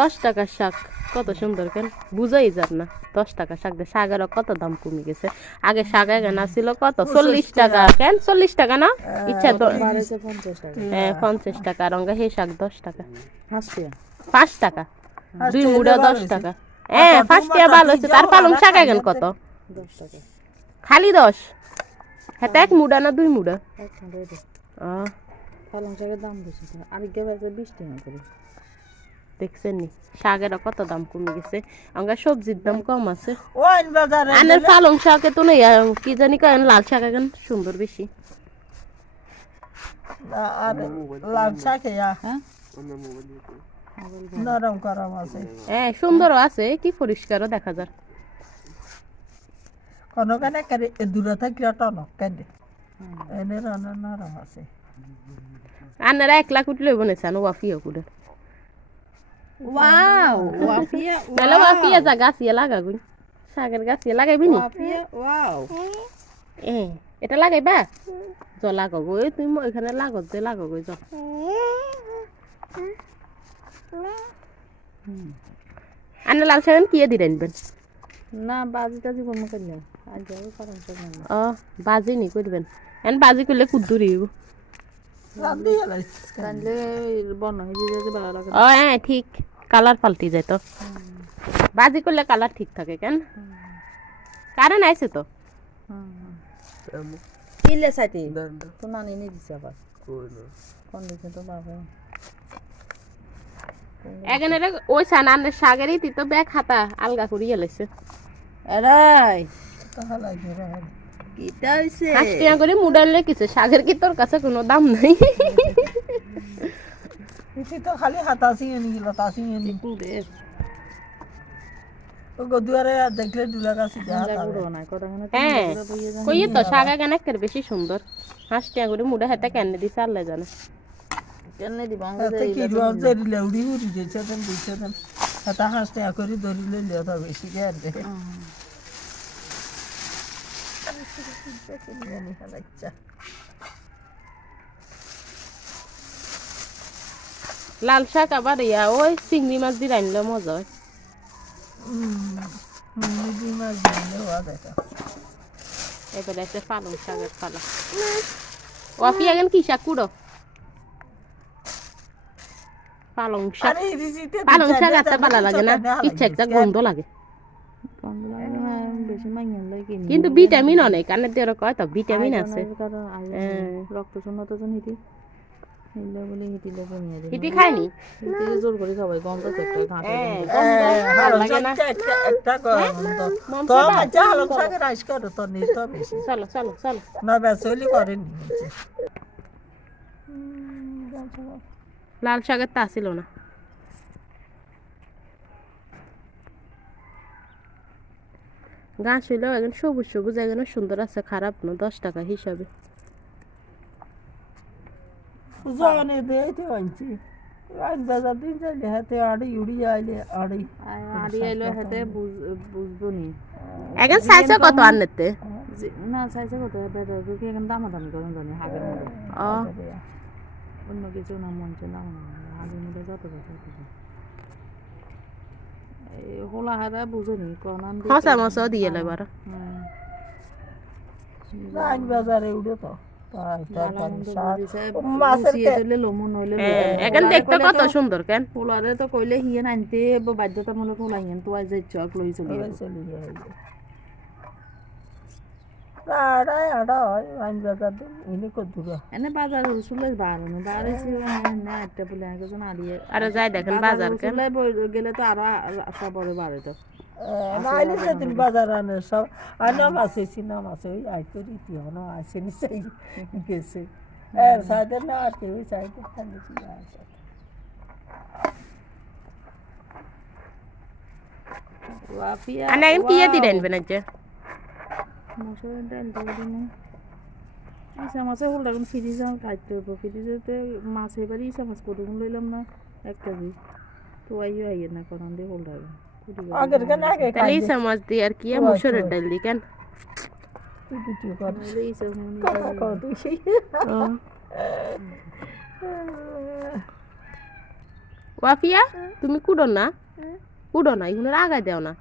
দশ টাকার শাক কত সুন্দর কেন? বুঝাই যান না। দশ টাকা শাক দিয়ে শাকেরও কত দাম কমে গেছে? আগে শাক এখানে ছিল কত? চল্লিশ টাকা। কেন? চল্লিশ টাকা না? ইচ্ছা তো পঞ্চাশ টাকা। হ্যাঁ পঞ্চাশ টাকা। আর অঙ্গা সেই শাক দশ টাকা। পাঁচ টাকা। দুই মুড়া দশ টাকা। হ্যাঁ ফার্স্ট ইয়ার ভালো হয়েছে। তার পালং শাক এখন কত? খালি দশ। হ্যাঁ এক মুড়া না দুই মুড়া? পালং শাকের দাম বেশি বিশ টাকা করে। দেখছেন নি শাকেরও কত দাম কমে গেছে। অঙ্গা সবজির দাম কম আছে। ওইন বাজারে আনের পালং শাকে তো নেই কি জানি কেন লাল শাক এখন সুন্দর বেশি। আর লাল শাকে হ্যাঁ? নরম গরম আছে। হ্যাঁ সুন্দরও আছে কি পরিষ্কারও দেখা যায়। কোনো কেন দূরে থাকলে টনক কেন। এনে নরম আছে। আনারা এক লাখ উঠলে বনেছেন ওয়াফিয়া করে ওয়াও ওয়াফিয়া নাহলে ওয়াফিয়া যা গাছিয়া লাগাগুন শাকের গাছিয়া লাগাইবি নি ওয়াফিয়া ওয়াও এ এটা লাগাইবা জ লাগো গো এই তুমি ওইখানে লাগো যে লাগো গো জ আনে লাল শাক কি দিয়ে আনবেন না বাজি টাজি কোনো কেন আজ যাব ও বাজি নি করবেন এন বাজি করলে কুদ্দুরি হইব রান্ধি বর্ণ হয়ে যেতে ভালো লাগে ও হ্যাঁ ঠিক কালার পাল্টি যায় তো। বাজি করলে কালার ঠিক থাকে কেন? কারেন্ট আইছে তো। কিলে সাইতে তো নানি নিয়ে দিছে আবার। কোন দিছে তো বাবা? এখানে ওই সানানের শাকেরই তুই ব্যাগ হাতা আলগা করিয়ে লাইছে। এরাই। তাহলে ঘুরে কিটা হইছে? পাঁচ করে মুডাল লেগেছে শাকের কি তোর কাছে কোনো দাম নাই? ইতি তো খালি হাতাসি এনে গেল তাসি এনে ও গদুয়ারে দেখলে দুলা গাছি যা হ্যাঁ কইয়ে তো শাক এখানে একের বেশি সুন্দর পাঁচ করে মুডা হাতে কেন দিছে আল্লাহ জানে কেন দিব হাতে কি রোজ উড়ি উড়ি হাতা করি ধরিলে বেশি লাল শাক আবার ইয়া ওই চিংড়ি মাছ দিয়ে রান্নলে মজা হয়। এবারে আছে পালং শাকের পালা এখন কি শাক কুড়ো পালং শাক। পালং শাক ভালো লাগে না? ইচ্ছা একটা গন্ধ লাগে। কিন্তু ভিটামিন অনেক কানের দিয়ে কয় তো ভিটামিন আছে। রক্ত শূন্যতা হিলে বলে হিটিলে বনিয়ে দিই হিটি খায়নি? হিটিলে জোর করে খাবাই গন্ধ তো একটা ঘাটে ভালো লাগে না। একটা গন্ধ। তো মাঝে হালং শাকের আইস করে তো নি তো বেশি। চলো চলো চলো। না বেসলি করে লাল শাকের তা ছিল না। গাছ হইলেও এখন সবুজ সবুজ এখন সুন্দর আছে খারাপ না দশ টাকা হিসাবে। জানে দে তো আনছি আজ বাজার দিন যাইলে হাতে আড়ি উড়ি আইলে আড়ি আড়ি আইলো হাতে বুঝব নি এখন চাইছে কত আনতে যে- না চাইছে কত বেটা কি এখন দামাদামি করেন জানি হাগের মধ্যে ও অন্য কিছু না মন চায় দামাদামি হাগের মধ্যে যত কথা তত। এই হোলা হারা বুঝনি কনান হসা মশা দিয়ে এবার আইন বাজারে উড়ে তো কত সুন্দর কেন? হোলারে তো কইলে হিয়েন আনতে বাধ্যতামূলক হোলা তো আজ লই চলি চলি বাজার আরে যাই দেখেন গেলে তো আরও আশা পরে বাড়ে তো নাইলে সেদিন বাজার আনে সব আনা মাছে সিনা মাছে ওই আই করি দিও না আসে নি সেই গেছে এর সাইডে না আর কেউ সাইডে খালি কি আছে ওয়াফিয়া আনে এখন কি দিয়ে আনবেন যে মশলা ডাল দিয়ে দিন ইসা মাছে হোল এখন ফ্রিজে আমার কাটতে হইব ফ্রিজেতে মাছ এবার ইসা মাছ কত লইলাম না এক কেজি তো আইও আইয়ের না করান দিয়ে হোল রাখবেন কেন কেন? দুটো কর। ইসা কথা কও তুই ও ওয়াফিয়া তুমি কুড়ো না? কুড়ো না এগুলো আগায় দেও না।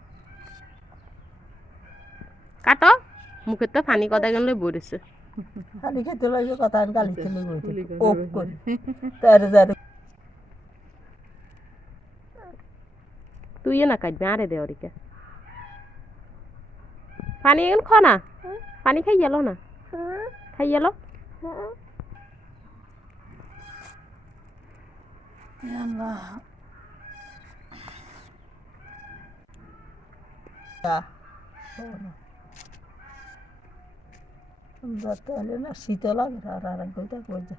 কাটো মুখের তো ফানি কথা গেলে বলেছে খালি খেতে লাগবে কথা আর গালি খেলে করে। তারে তারে তুই না কাটবি আরে দে ওদিকে পানি এখন খ না। পানি খাই গেল না। খাই গেল। শীত লাগে আর আর রোজা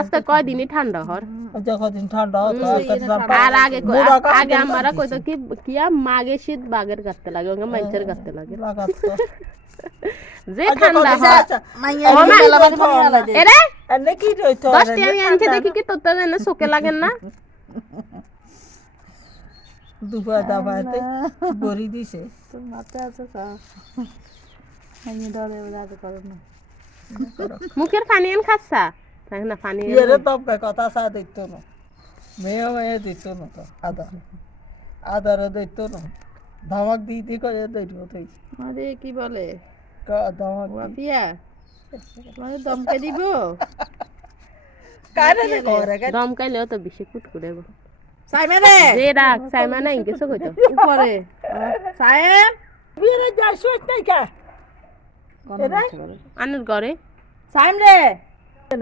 আজকে কয়দিনই ঠান্ডা হর যখন ঠান্ডা হতো আর আগে কই- আগে আমরা কইতো কি কিয়া মাগে শীত বাগের গাতে লাগে ওকে মাইচের গাতে লাগে লাগাতো যে ঠান্ডা হয় এরে এনে কি রইতো দশটি আমি আনতে দেখি কি তোর তো এনে চোখে লাগেন না দুপুর দাবাতে বড়ি দিছে তোর মাথায় আছে তা আমি ডরে রাতে করে না মুখের পানি এন খাচ্ছা? তাই না পানি এরে তবকা কথা সা দিত না। মেয়ে মেয়ে দিত না তো আদা। আদার দিত না। ধামাক দি দি করে দিত তুই। আরে কি বলে? ধামাক বাপিয়া তোমার দমকে দিব? কারে রে করে দম কাইলেও তো বেশি কুট করে সাইমে রে! যে রাখ সাইমা নাই কিছু কইতো। উপরে। সাইম! বিয়ে যা শুট নাই কা। আনুর ঘরে? সাইম রে!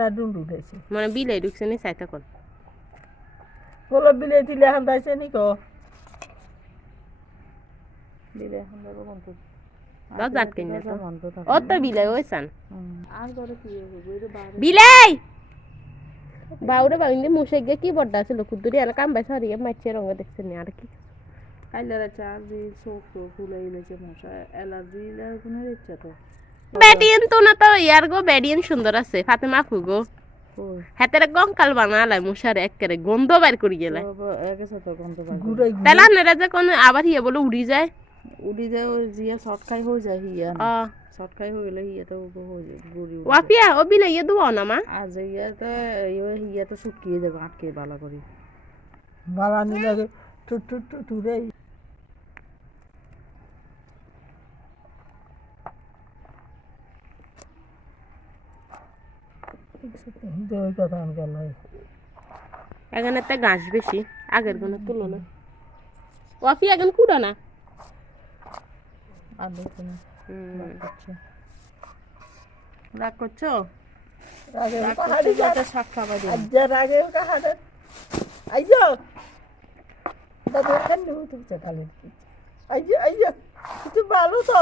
না ডুন্ডু দেছে মানে বিলে ঢুকছে নি চাইতে কর বলো বিলে দিলে হাম দাইছে নি কো? দিলে এখন দেবো বন্ধু দাও জাটকে না তো। ও তো বিলে ওইসান আর করে কি বাইরে বিলাই বাউরে বাউন্দি মুসে গিয়ে কি আর কাম মাইছে রঙে দেখছে নি আর কি। কাইলারে চার দি চোখ ফুলাই লেছে মশা অ্যালার্জি কোনো ইচ্ছা তো? বেডিয়েন তো না তো ইয়ার গো বেডিয়েন সুন্দর আছে ফাতেমা ফুগো গো। হাতের গঙ্কাল বানালাই মুসার একেবারে গন্ধ বাইর করি গেলে। তো তাহলে আপনারা যে কোন আবার হিয়ে বলে উড়ি যায়। উড়ি যায় ওই জিয়া শর্ট খাই হয়ে যায় হিয়া আ। শর্ট খাই হয়ে গেলে হিয়া তো হয়ে যায় গুড়ি উড়ে ওয়াফিয়া ও বিলে ইয়ে দুও না মা? ইয়াতে ইয়ে হিয়া তো শুকিয়ে যাবে আটকে ভালো করে। বালানি লাগে টু টু টু টু রে দই কথা আন গেল এখানে একটা ঘাস বেশি আগের কোনো তুলনা এখন কুড়ো না। রাগ করছ। আগে রাগ পাহাড়ি করছ শাক খাবার দিন কাহাড়ে আইজো। দাদু কেন তো কালে আইজো আইজো তুই ভালো তো।